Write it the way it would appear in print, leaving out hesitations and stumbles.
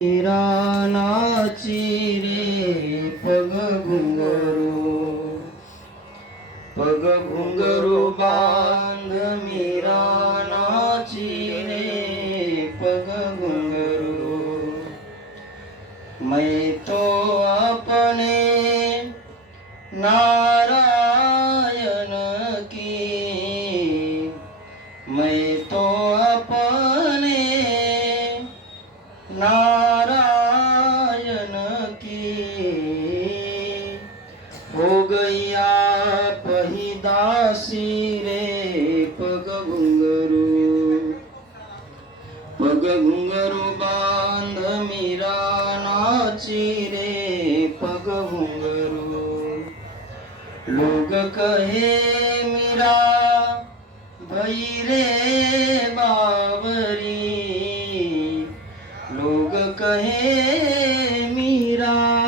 मीरानाची रे पग घुंगरू बांध मीरानाची रे पग घुंगरू मैं तो अपने नारायण की मैं तो अपने नारायण की हो गैया पहिदासी रे पग घुंगरू बांध मीरा नाची रे पग घुंगरू लोग कहे मीरा भई रे बावरी लोग कहे